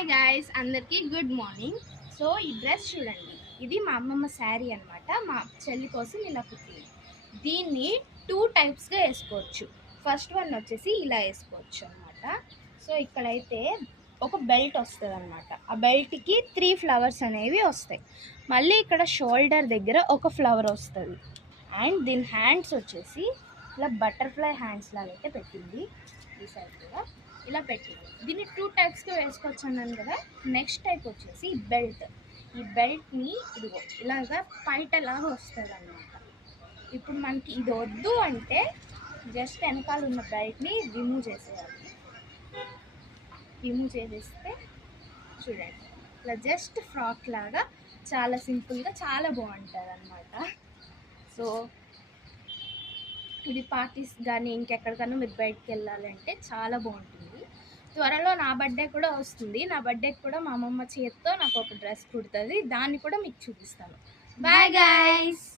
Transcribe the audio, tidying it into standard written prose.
Hi guys, అందరికీ good morning. So ఈ dress చూడండి, ఇది మా అమ్మమ్మ శారీ అనమాట. మా చెల్లి కోసం ఇలా కుట్టింది. దీన్ని 2 టైప్స్గా వేసుకోవచ్చు. ఫస్ట్ వన్ వచ్చేసి ఇలా వేసుకోవచ్చు అనమాట. సో ఇక్కడైతే ఒక బెల్ట్ వస్తుంది అనమాట. ఆ బెల్ట్కి 3 ఫ్లవర్స్ అనేవి వస్తాయి. మళ్ళీ ఇక్కడ షోల్డర్ దగ్గర ఒక ఫ్లవర్ వస్తుంది. అండ్ దీని హ్యాండ్స్ వచ్చేసి ఇలా బటర్ఫ్లై హ్యాండ్స్ లాగా అయితే పెట్టింది. ఈ సైడ్ కూడా ఇలా పెట్టింది. దీన్ని 2 టైప్స్గా వేసుకోవచ్చు అన్నాను కదా. నెక్స్ట్ టైప్ వచ్చేసి బెల్ట్. ఈ బెల్ట్ని ఇదిగో ఇలాగా పైటలాగా వస్తుంది అన్నమాట. ఇప్పుడు మనకి ఇది వద్దు అంటే జస్ట్ వెనకాల ఉన్న బెల్ట్ని రిమూవ్ చేసేయాలి. రిమూవ్ చేసేస్తే చూడండి ఇలా జస్ట్ ఫ్రాక్ లాగా చాలా సింపుల్గా చాలా బాగుంటుంది అన్నమాట. సో ఇది పార్టీస్ కానీ ఇంకెక్కడికన్నా మీరు బయటకు వెళ్ళాలంటే చాలా బాగుంటుంది. త్వరలో నా బర్త్డే కూడా వస్తుంది. నా బర్త్డేకి కూడా మా అమ్మమ్మ చేతితో నాకు ఒక డ్రెస్ కుడుతుంది. దాన్ని కూడా మీకు చూపిస్తాను. Bye guys.